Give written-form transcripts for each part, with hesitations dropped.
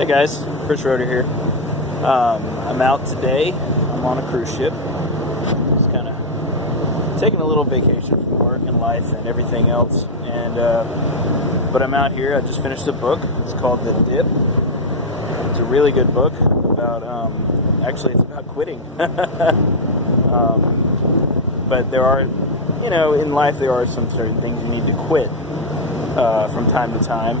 Hey guys, Chris Roeder here. I'm out today. I'm on a cruise ship. Just kind of taking a little vacation from work and life and everything else. But I'm out here. I just finished a book. It's called The Dip. It's a really good book about. Actually, it's about quitting. But there are, in life there are some certain things you need to quit from time to time.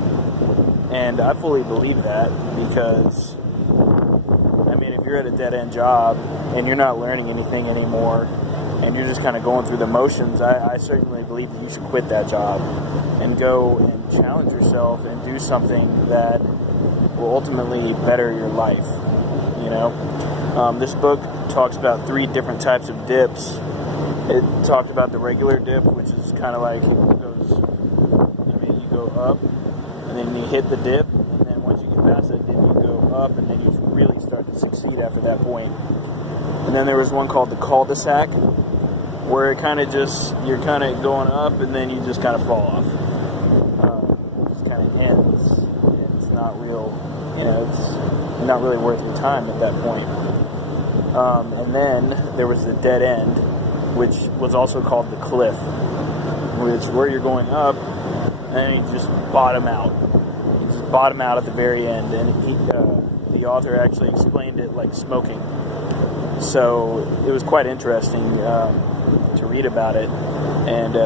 And I fully believe that because, if you're at a dead-end job and you're not learning anything anymore and you're just kind of going through the motions, I certainly believe that you should quit that job and go and challenge yourself and do something that will ultimately better your life, This book talks about 3 different types of dips. It talked about the regular dip, which is kind of like you go up, and then you hit the dip, and then once you get past that dip, you go up, and then you really start to succeed after that point. And then there was one called the cul-de-sac, where it kind of you're kind of going up, and then you just kind of fall off. It just kind of ends, and it's not real, it's not really worth your time at that point. And then there was the dead end, which was also called the cliff, which is where you're going up, and you just bottom out. You just bottom out at the very end, and the author actually explained it like smoking. So it was quite interesting to read about it and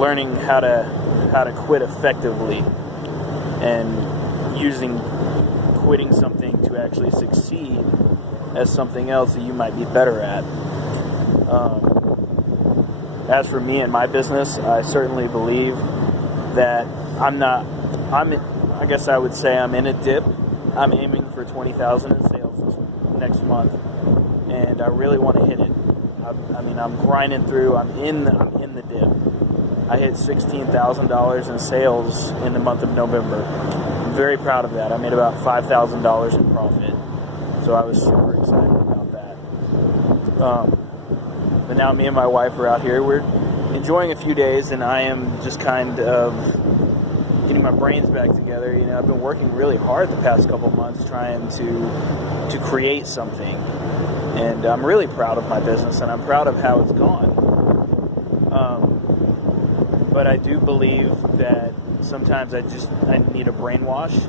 learning how to quit effectively and using quitting something to actually succeed as something else that you might be better at. As for me and my business, I certainly believe that I guess I would say I'm in a dip. I'm aiming for 20,000 in sales next month, and I really want to hit it. I'm grinding through. I'm in the dip. I hit $16,000 in sales in the month of November. I'm very proud of that. I made about $5,000 in profit, so I was super excited about that. But now me and my wife are out here. We're enjoying a few days, and I am just kind of getting my brains back together. I've been working really hard the past couple months trying to create something, and I'm really proud of my business, and I'm proud of how it's gone. But I do believe that sometimes I need a brainwash,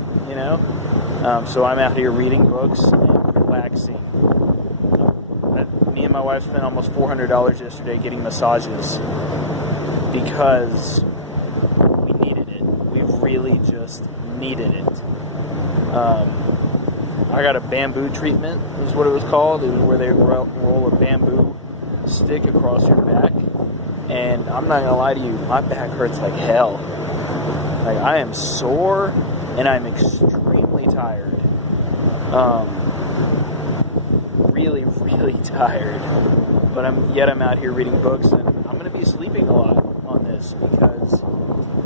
So I'm out here reading books and relaxing. Me and my wife spent almost $400 yesterday getting massages because we needed it. We really just needed it. I got a bamboo treatment, is what it was called. It was where they roll a bamboo stick across your back. And I'm not going to lie to you, my back hurts like hell. Like, I am sore and I'm extremely tired. Really, really tired, but I'm out here reading books, and I'm going to be sleeping a lot on this because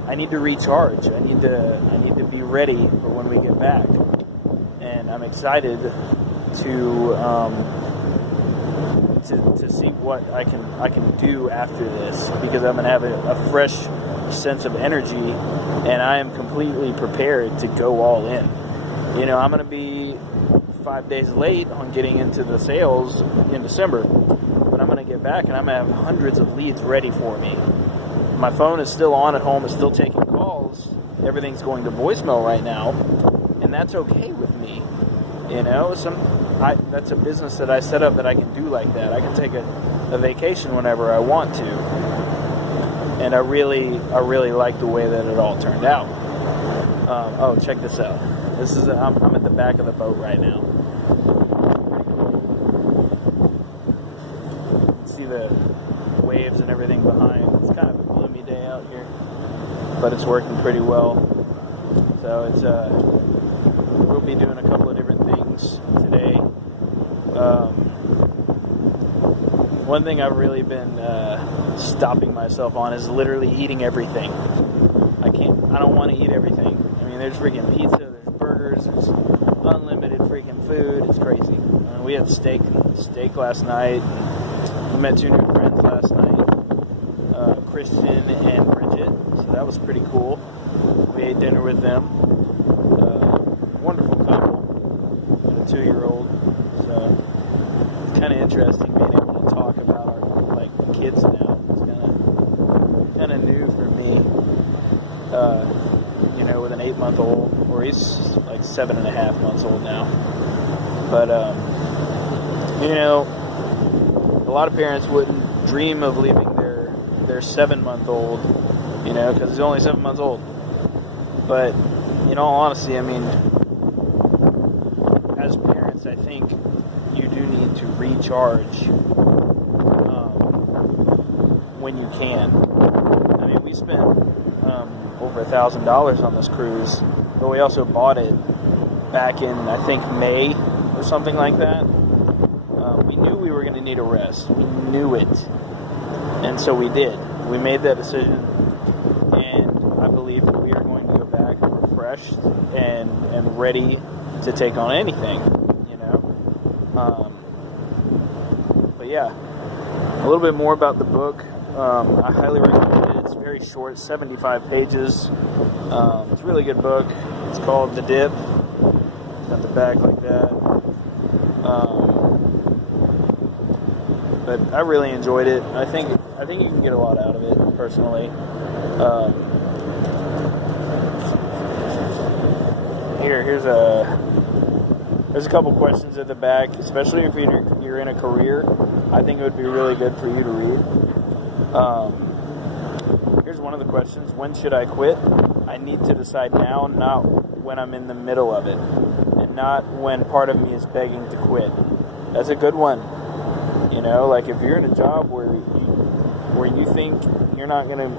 I need to recharge. I need to be ready for when we get back, and I'm excited to see what I can do after this, because I'm going to have a fresh sense of energy, and I am completely prepared to go all in. I'm going to be 5 days late on getting into the sales in December, but I'm going to get back and I'm going to have hundreds of leads ready for me. My phone is still on at home, it's still taking calls, everything's going to voicemail right now, and that's okay with me. That's a business that I set up that I can do like that. I can take a vacation whenever I want to, and I really like the way that it all turned out. Check this out. I'm at the back of the boat right now. See the waves and everything behind. It's kind of a gloomy day out here, but it's working pretty well. So we'll be doing a couple of different things today. One thing I've really been stopping myself on is literally eating everything. I don't want to eat everything. There's freaking pizza, there's burgers, there's unlimited freaking food. It's crazy. We had steak last night. We met 2 new friends last night, Christian and Bridget. So that was pretty cool. We ate dinner with them. Wonderful couple. 2-year-old. So it's kind of interesting being able to talk about our kids now. It's kind of new for me. With an 8-month-old, or he's like 7.5 months old now. But a lot of parents wouldn't dream of leaving their 7-month-old, because he's only 7 months old. But in all honesty, I mean, as parents, I think you do need to recharge when you can. I mean, we spent over $1,000 on this cruise, but we also bought it back in, I think, May or something like that. We knew we were going to need a rest. We knew it. And so we did. We made that decision, and I believe that we are going to go back refreshed and ready to take on anything, But yeah, a little bit more about the book. I highly recommend it. It's very short, 75 pages. It's a really good book. It's called The Dip. It's got the back like that. But I really enjoyed it. I think you can get a lot out of it, personally. Here's a couple questions at the back, especially if you're in a career. I think it would be really good for you to read. Here's one of the questions. When should I quit? I need to decide now, not when I'm in the middle of it, and not when part of me is begging to quit. That's a good one. If you're in a job where you think you're not going to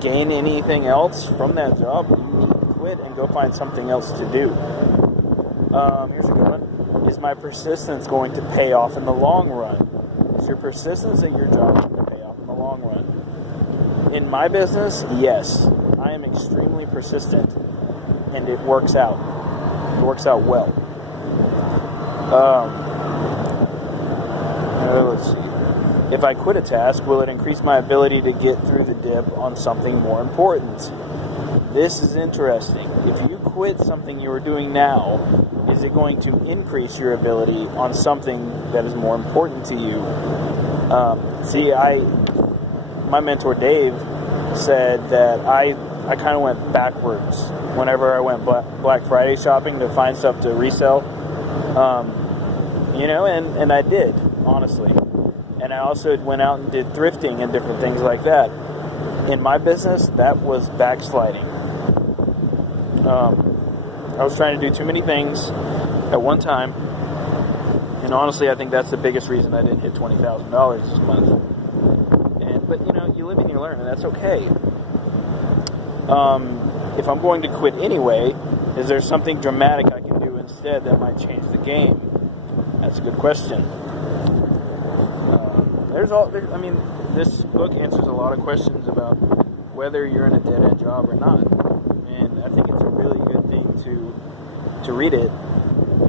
gain anything else from that job, you need to quit and go find something else to do. Here's a good one. Is my persistence going to pay off in the long run? Is your persistence at your job going to pay off in the long run? In my business, yes. I am extremely persistent, and it works out. It works out well. Let's see. If I quit a task, will it increase my ability to get through the dip on something more important? This is interesting. If you quit something you are doing now, is it going to increase your ability on something that is more important to you? My mentor Dave said that I kind of went backwards whenever I went Black Friday shopping to find stuff to resell. And I did, honestly. And I also went out and did thrifting and different things like that. In my business, that was backsliding. I was trying to do too many things at one time. And honestly, I think that's the biggest reason I didn't hit $20,000 this month. But you live and you learn, and that's okay. If I'm going to quit anyway, is there something dramatic I can do instead that might change the game? That's a good question. This book answers a lot of questions about whether you're in a dead-end job or not. And I think it's a really good thing to read it,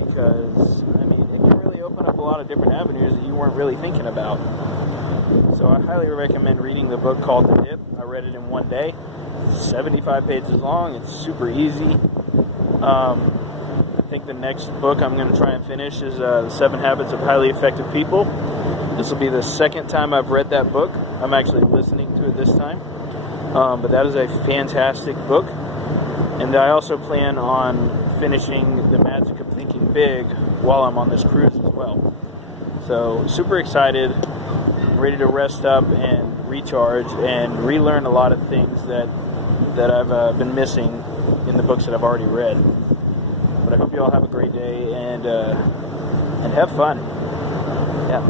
because, it can really open up a lot of different avenues that you weren't really thinking about. So I highly recommend reading the book called The Dip. I read it in one day. It's 75 pages long. It's super easy. I think the next book I'm going to try and finish is The 7 Habits of Highly Effective People. This will be the second time I've read that book. I'm actually listening to it this time. But that is a fantastic book. And I also plan on finishing The Magic of Thinking Big while I'm on this cruise as well. So, super excited, ready to rest up and recharge and relearn a lot of things that I've been missing in the books that I've already read. But I hope you all have a great day and have fun. Yeah.